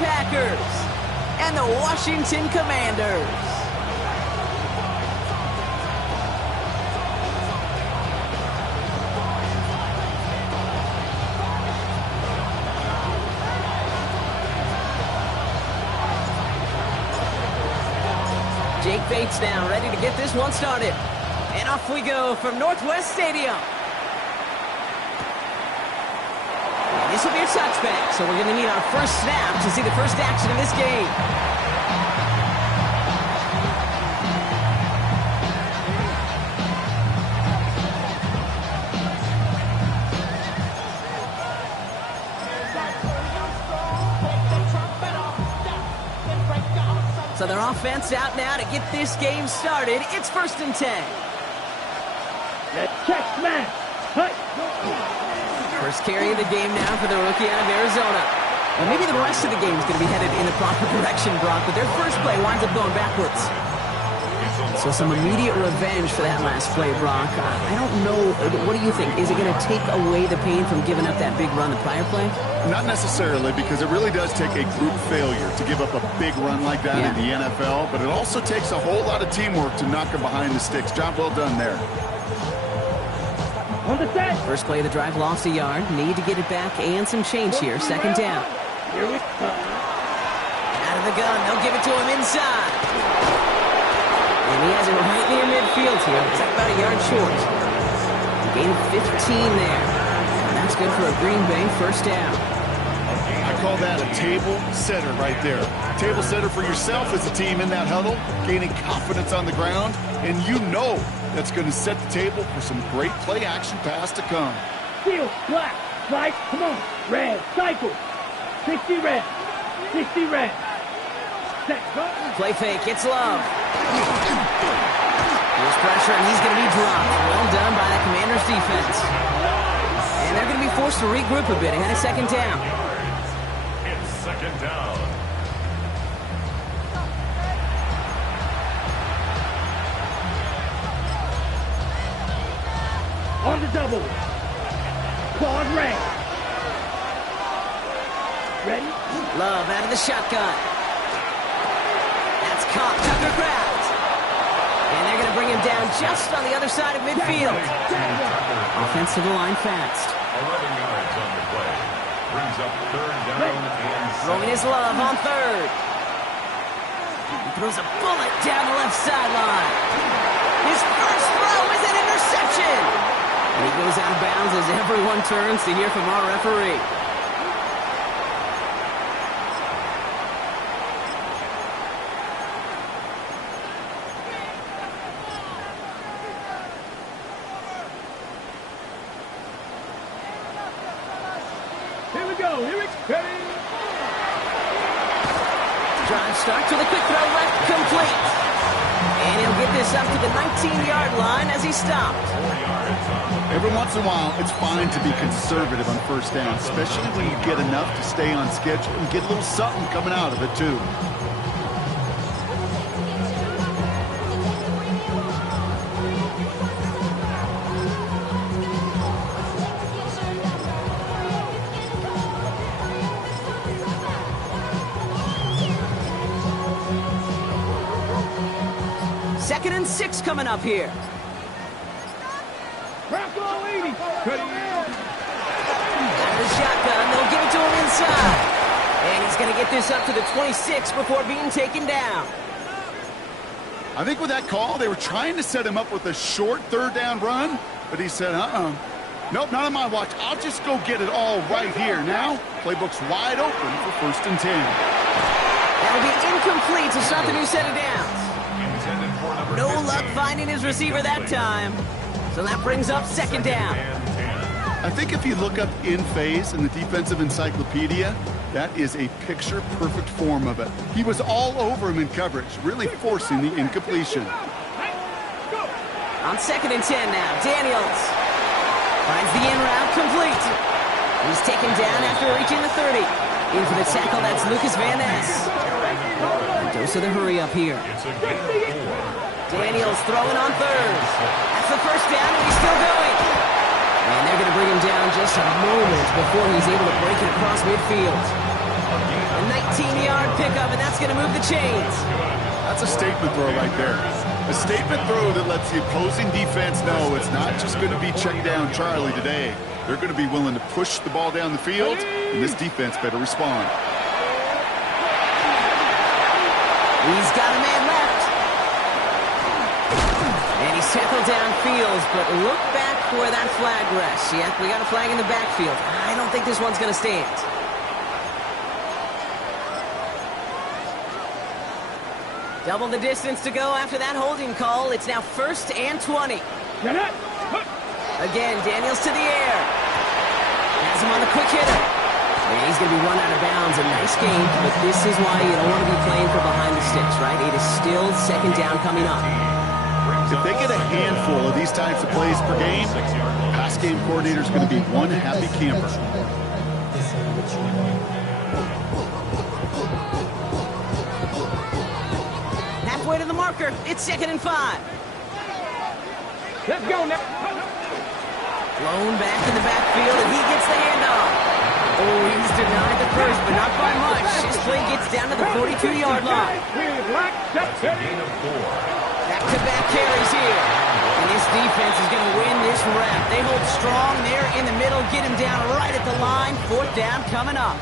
Packers and the Washington Commanders. Jake Bates now ready to get this one started. And off we go from Northwest Stadium. And this will be a touchback, so we're going to need our first snap to see the first action of this game. So their offense out now to get this game started. It's 1st and 10. Let's check smash. Hut. First carry of the game now for the rookie out of Arizona. Well, maybe the rest of the game is going to be headed in the proper direction, Brock, but their first play winds up going backwards. So some immediate revenge for that last play, Brock. I don't know. What do you think? Is it going to take away the pain from giving up that big run the prior play? Not necessarily, because it really does take a group failure to give up a big run like that in the NFL, but it also takes a whole lot of teamwork to knock them behind the sticks. Job well done there. On the set. First play of the drive lost a yard. Need to get it back and some change here. 2nd down. Here we go. Out of the gun. They'll give it to him inside. And he has it right near midfield here. It's about a yard short. Gain of 15 there. And that's good for a Green Bay first down. I call that a table setter right there. Table setter for yourself as a team in that huddle, gaining confidence on the ground, and you know that's going to set the table for some great play action pass to come. Field, black, right, come on. Red, cycle. 60 red. 60 red. Set, go. Play fake, it's Love. There's pressure, and he's going to be dropped. Well done by the Commanders' defense. And they're going to be forced to regroup a bit ahead of 2nd down. It's 2nd down. On the double. Quad red. Ready? Love out of the shotgun. That's caught. Tucker Kraft. And they're going to bring him down just on the other side of midfield. Offensive line fast. 11 yards on the play. Brings up 3rd down and Throwing his Love on 3rd. He throws a bullet down the left sideline. His first throw is an interception. And he goes out of bounds as everyone turns to hear from our referee. Here we go. Here it's ready. Drive starts with a quick throw left, complete. And he'll get this up to the 19-yard line as he stopped. Every once in a while, it's fine to be conservative on 1st down, especially when you get enough to stay on schedule and get a little something coming out of it, too. Second and 6 coming up here. Bronco 80. Ready. Out of the shotgun, they'll give it to him inside. And he's going to get this up to the 26 before being taken down. I think with that call, they were trying to set him up with a short 3rd down run, but he said, nope, not on my watch. I'll just go get it all right here. Now, playbook's wide open for 1st and 10. That'll be incomplete to start the new set of downs. No luck finding his receiver that time. So that brings up 2nd down. I think if you look up in phase in the defensive encyclopedia, that is a picture-perfect form of it. He was all over him in coverage, really forcing the incompletion. On 2nd and 10 now, Daniels finds the in route complete. He's taken down after reaching the 30. In for the tackle, that's Lucas Van Ness. Dose of the hurry up here. Daniels throwing on 3rd. That's the first down, and he's still going. And they're going to bring him down just a moment before he's able to break it across midfield. A 19-yard pickup, and that's going to move the chains. That's a statement throw right there. A statement throw that lets the opposing defense know it's not just going to be check down Charlie today. They're going to be willing to push the ball down the field, and this defense better respond. He's got a man left. And he's tackled downfield, but look back where that flag rests. Yeah, we got a flag in the backfield. I don't think this one's going to stand. Double the distance to go after that holding call. It's now 1st and 20. Again, Daniels to the air. Has him on the quick hitter. And he's going to be run out of bounds. A nice game, but this is why you don't want to be playing for behind the sticks, right? It is still 2nd down coming up. If they get a handful of these types of plays per game, pass game coordinator is going to be one happy camper. Halfway to the marker. It's 2nd and 5. Let's go now. Blown back in the backfield, and he gets the handoff. Oh, he's denied the first, but not by much. His play gets down to the 42-yard line. That's a gain of 4. Back-to-back carries here. And this defense is going to win this rep. They hold strong there in the middle, get him down right at the line. 4th down coming up.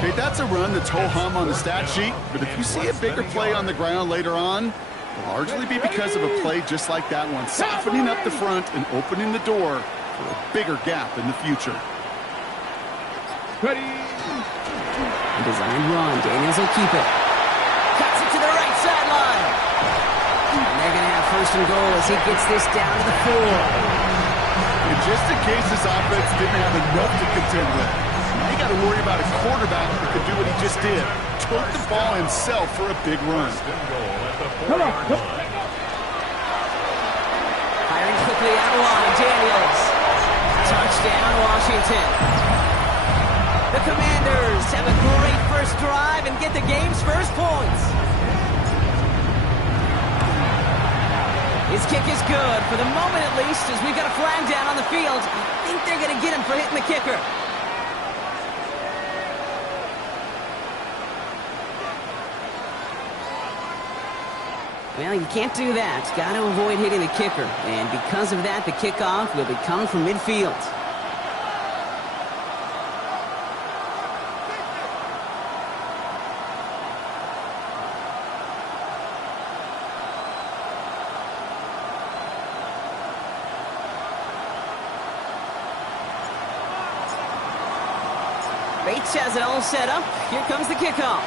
Okay, that's a run that's ho-hum on the stat sheet, but if you see a bigger play on the ground later on, it'll largely be because of a play just like that one, softening up the front and opening the door for a bigger gap in the future. Ready. Designed run. Daniels will keep it. Cuts it to the right sideline. And they're going to have 1st and goal as he gets this down to the 4. And just in case this offense didn't have enough to contend with, now you got to worry about a quarterback that could do what he just did. Took the ball himself for a big run. Come on. Firing quickly out of line. Daniels. Touchdown, Washington. The Commanders have a great first drive and get the game's first points. His kick is good, for the moment at least, as we've got a flag down on the field. I think they're going to get him for hitting the kicker. Well, you can't do that. Got to avoid hitting the kicker. And because of that, the kickoff will be coming from midfield. Bates has it all set up. Here comes the kickoff.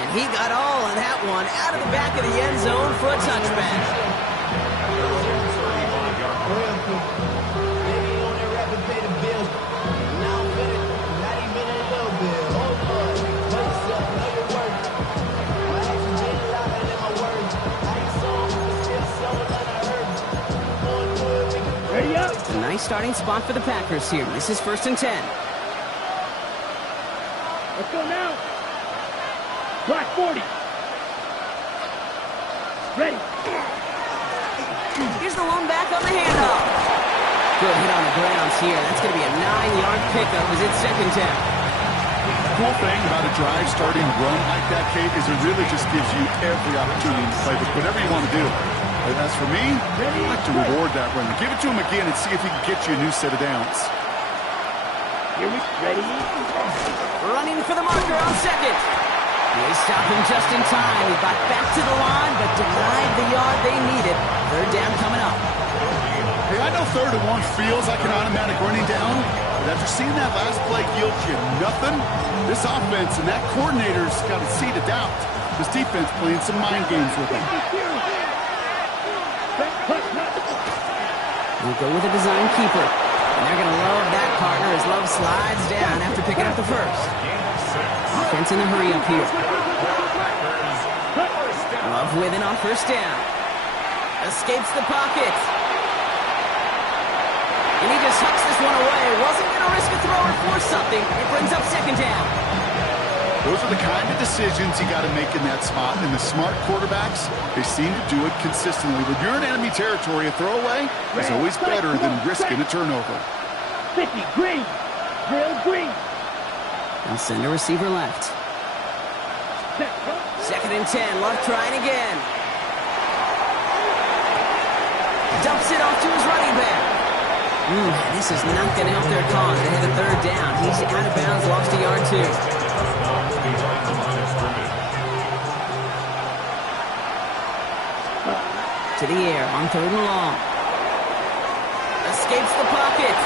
And he got all of that one out of the back of the end zone for a touchback. Ready up. A nice starting spot for the Packers here. This is 1st and 10. Let's go now. Block 40. Ready. Here's the one back on the handoff. Good hit on the grounds here. That's going to be a 9-yard pickup as it's 2nd down. The cool thing about a drive starting run like that, Kate, is it really just gives you every opportunity to play with whatever you want to do. And as for me, I like to reward that run. Give it to him again and see if he can get you a new set of downs. Here we ready. Running for the marker on 2nd. They stopped him just in time. He got back to the line, but denied the yard they needed. 3rd down coming up. Hey, I know 3rd and 1 feels like an automatic running down, but after seeing that last play yield you nothing, this offense and that coordinator's got a seed of doubt. This defense playing some mind games with him. We'll go with a design keeper. And they're going to love that partner as Love slides down after picking up the first. Offense in the hurry up here. Love with it on 1st down. Escapes the pocket. And he just hucks this one away. Wasn't going to risk a throw or force something. It brings up 2nd down. Those are the kind of decisions you got to make in that spot. And the smart quarterbacks, they seem to do it consistently. When you're in enemy territory, a throwaway is always better than risking a turnover. 50, green. drill green. They'll send a receiver left. Set. 2nd and 10. Love trying again. Dumps it off to his running back. This is not going to help their cause. They had a 3rd down. He's out of bounds, lost a yard too. To the air on 3rd and long. Escapes the pocket.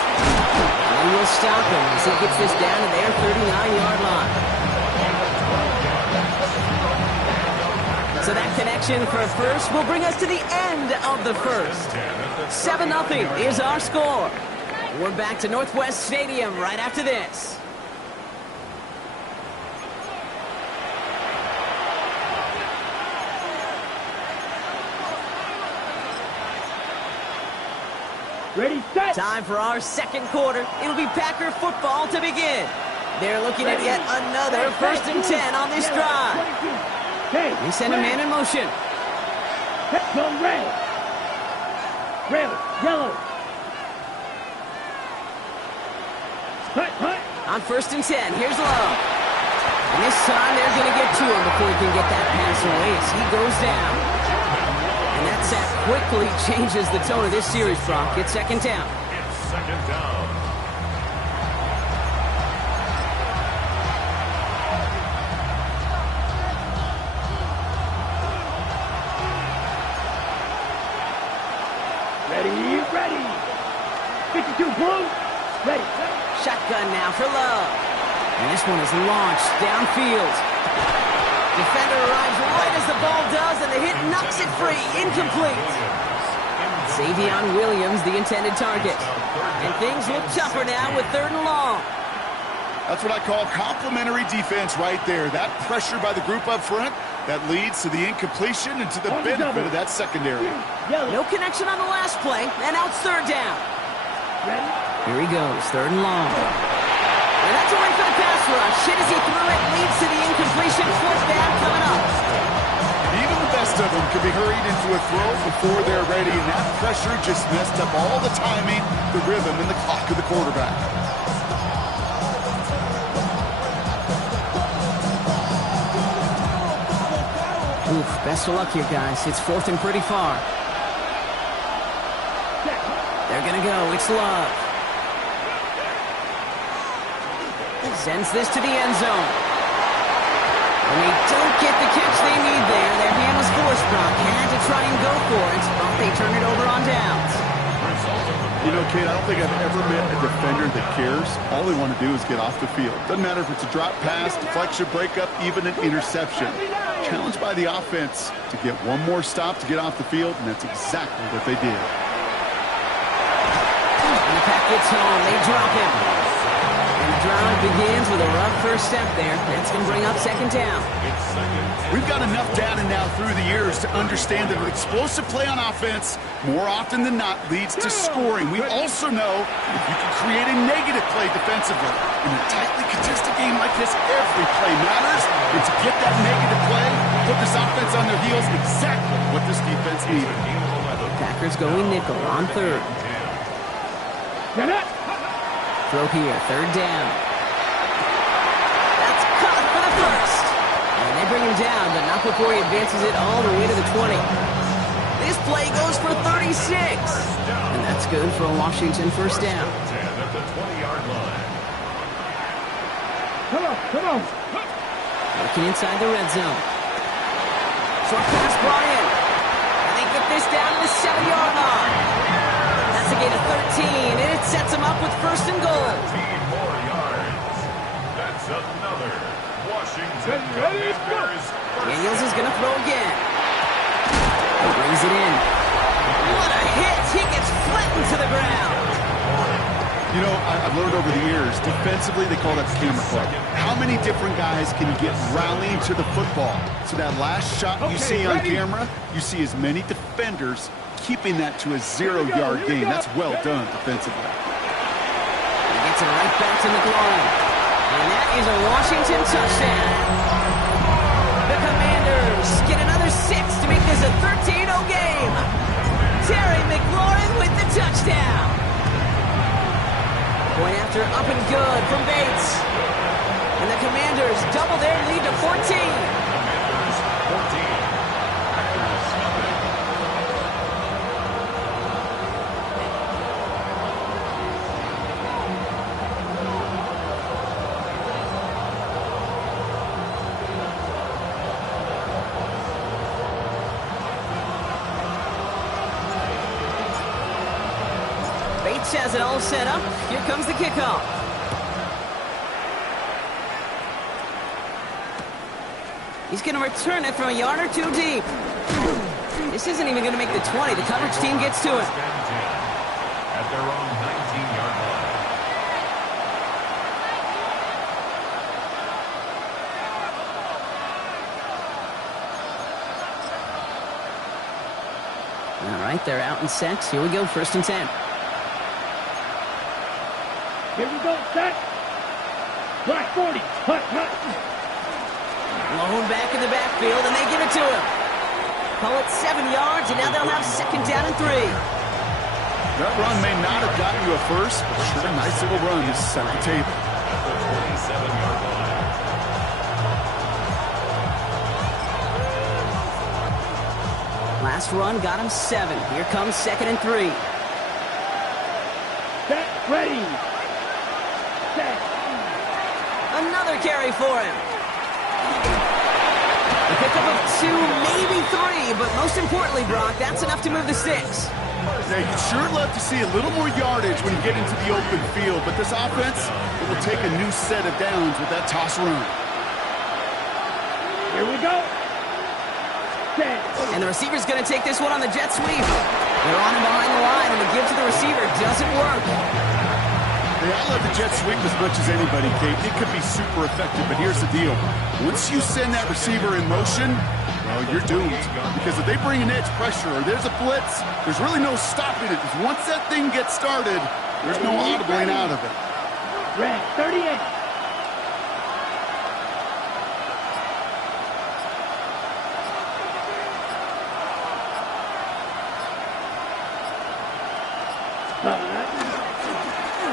And will stop him as he gets this down to their 39-yard line. So that connection for a first will bring us to the end of the first. 7-0 is our score. We're back to Northwest Stadium right after this. Ready, set. Time for our 2nd quarter. It'll be Packer football to begin. They're looking at yet another 1st and 10 on this drive. They send a man in motion. Go red. Red, yellow. Hut. On 1st and 10, here's Love. And this time they're going to get to him before he can get that pass away as he goes down. And that sack quickly changes the tone of this series, Brock. It's 2nd down. It's 2nd down. Ready. 52 blue. Ready. Shotgun now for Love. And this one is launched downfield. Defender arrives right as the ball does, and the hit knocks it free. Incomplete. Xavion Williams, the intended target. And things look tougher now with 3rd and long. That's what I call complimentary defense right there. That pressure by the group up front, that leads to the incompletion and to the benefit of that secondary. No connection on the last play, and now it's 3rd down. Ready. Here he goes, 3rd and long. And that's away for the pass rush. Hit as he threw it, leads to the incompletion. 4th down coming up. Even the best of them could be hurried into a throw before they're ready, and that pressure just messed up all the timing, the rhythm, and the clock of the quarterback. Oof, best of luck here, guys. It's 4th and pretty far. They're going to go. It's Love. Sends this to the end zone. And they don't get the catch they need there. Their hand was forced, Brock. Had to try and go for it, but they turn it over on downs. You know, Kate, I don't think I've ever met a defender that cares. All they want to do is get off the field. Doesn't matter if it's a drop pass, deflection, breakup, even an interception. Challenged by the offense to get one more stop to get off the field, and that's exactly what they did. And the pack gets home. They drop him. And the drive begins with a rough first step there. That's going to bring up 2nd down. We've got enough data now through the years to understand that an explosive play on offense, more often than not, leads to scoring. We also know if you can create a negative play defensively. In a tightly contested game like this, every play matters. And to get that negative play, put this offense on their heels, exactly what this defense needed. Packers going nickel on 3rd. Throw here, 3rd down. That's caught for the first. And they bring him down, but not before he advances it all the way to the 20. This play goes for 36. And that's good for a Washington 1st down. At the 20-yard line. Come on. Looking inside the red zone. Short pass brought in. And they get this down to the 7-yard line. That's a gain of 13, and it sets them up with 1st and goal. 13 more yards. That's another Washington Commanders. Daniels is going to throw again. He brings it in. What a hit! He gets flattened to the ground. You know, I've learned over the years, defensively, they call that the camera club. How many different guys can you get rallying to the football? So that last shot you see on camera, you see as many defenders keeping that to a 0-yard gain. That's well done defensively. He gets it right back to McLaurin. And that is a Washington touchdown. The Commanders get another 6 to make this a 13-0 game. Terry McLaurin with the touchdown. Point after up and good from Bates. And the Commanders double their lead to 14. Commanders 14. Packers nothing. Bates has it all set up. Here comes the kickoff. He's going to return it from a yard or two deep. This isn't even going to make the 20. The coverage team gets to it. At their own 19-yard line. All right, they're out in sets. Here we go, 1st and 10. Here we go, set. Black 40. Hut, hut. Blown back in the backfield, and they give it to him. Call it 7 yards, and now they'll have 2nd down and 3. That run may not have gotten you a first, but sure a nice little run to set the table. At the 27-yard line. Last run got him 7. Here comes 2nd and 3. Set, ready. Set. Another carry for him. A pickup of 2, maybe 3, but most importantly, Brock, that's enough to move the sticks. Now, you'd sure love to see a little more yardage when you get into the open field, but this offense, it will take a new set of downs with that toss run. Here we go. Set. And the receiver's going to take this one on the jet sweep. They're on him behind the line, and the give to the receiver doesn't work. Hey, I love the jet sweep as much as anybody, Kate. It could be super effective, but here's the deal. Once you send that receiver in motion, well, you're doomed. Because if they bring an edge pressure or there's a blitz, there's really no stopping it. Because once that thing gets started, there's no audibling out of it. Red, 38.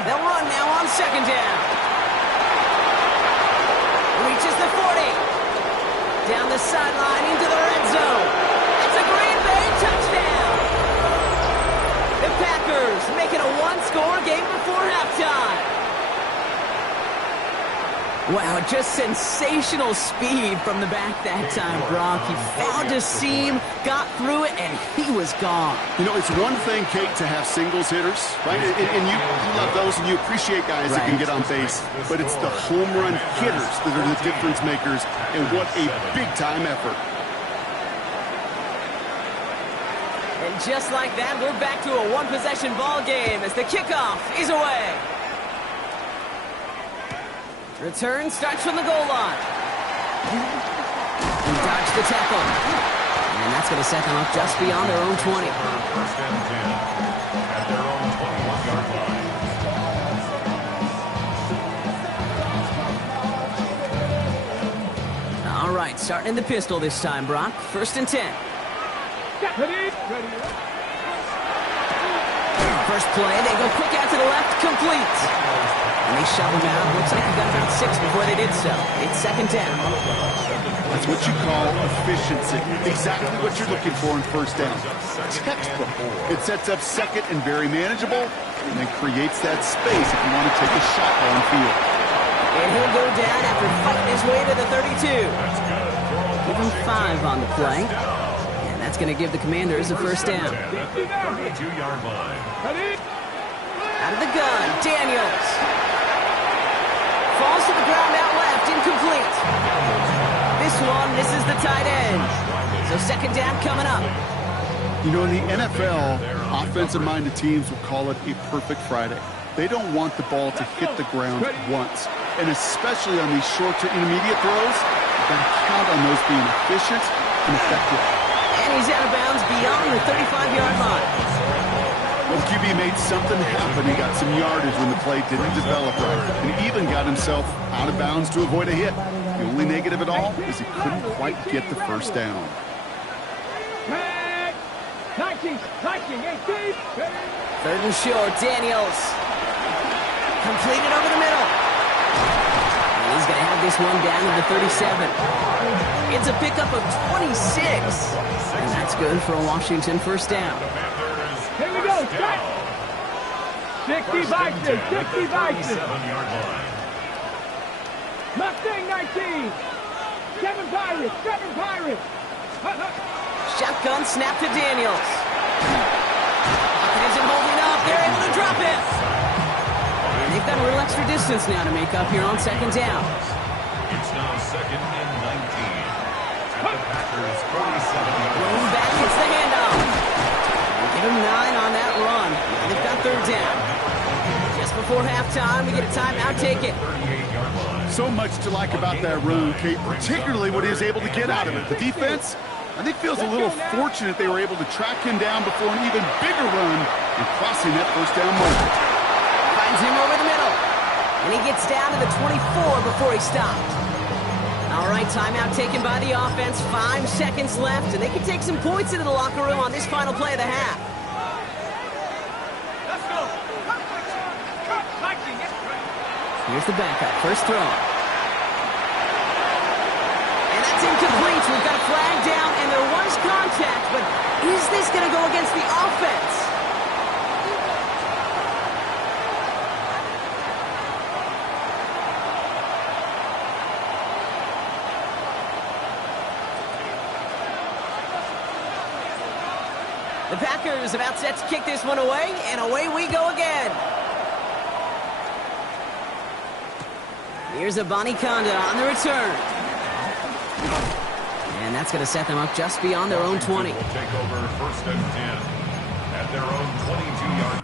They'll run now on 2nd down. Reaches the 40. Down the sideline into the red zone. It's a Green Bay touchdown. The Packers make it a one-score game before halftime. Wow, just sensational speed from the back that time, Brock. He found a seam, got through it, and he was gone. You know, it's one thing, Kate, to have singles hitters, right? And you love those, and you appreciate guys that can get on base. But it's the home run hitters that are the difference makers, and what a big-time effort. And just like that, we're back to a one-possession ball game as the kickoff is away. Return starts from the goal line. He dodged the tackle. And that's going to set them up just beyond their own 20. 1st and 10. At their own 21-yard line. All right, starting in the pistol this time, Brock. 1st and 10. First play, they go quick out to the left, complete. And they shove him out. Looks like he got about 6 before they did so. It's 2nd down. That's what you call efficiency. Exactly what you're looking for in 1st down. Textbook. It sets up 2nd and very manageable, and then creates that space if you want to take a shot on field. And he'll go down after fighting his way to the 32. Give him 5 on the play. And that's going to give the Commanders a 1st down. At the 32-yard line. Out of the gun, Daniels. Falls to the ground out left, incomplete. This one misses the tight end. So 2nd down coming up. You know, in the NFL, offensive-minded teams will call it a perfect Friday. They don't want the ball to hit the ground once. And especially on these short to intermediate throws, you've got to count on those being efficient and effective. And he's out of bounds beyond the 35-yard line. Well, the QB made something happen. He got some yardage when the play didn't develop right. And he even got himself out of bounds to avoid a hit. The only negative at all is he couldn't quite get the 1st down. 19, 18. 3rd and short, Daniels. Completed over the middle. And he's going to have this one down to the 37. It's a pickup of 26. And that's good for a Washington first down. Here we go, set. 60 Vikings, 60 Vikings. Mustang 19. 7 Pirates, 7 Pirates. Shotgun snap to Daniels. Pocket isn't holding up. They're able to drop it. And they've got a little extra distance now to make up here on second down. It's now 2nd and 19. At the Packers' 47-yard line. Going back, it's the handoff. Give him 9 on that run. Now they've got third down. Just before halftime, we get a timeout. Take it. 38-yard line. So much to like about that run, Kate, particularly what he was able to get out of it. The defense, I think, feels a little fortunate they were able to track him down before an even bigger run and crossing that first down moment. Finds him over the middle. And he gets down to the 24 before he stopped. All right, timeout taken by the offense. 5 seconds left, and they can take some points into the locker room on this final play of the half. Let's go. Here's the backup. First throw. And that's incomplete. We've got a flag down, and there was contact, but is this going to go against the offense? The Packers about set to kick this one away, and away we go again. Here's a Bonnie Conda on the return. And that's going to set them up just beyond their own 20. Will take over 1st and 10 at their own 22-yard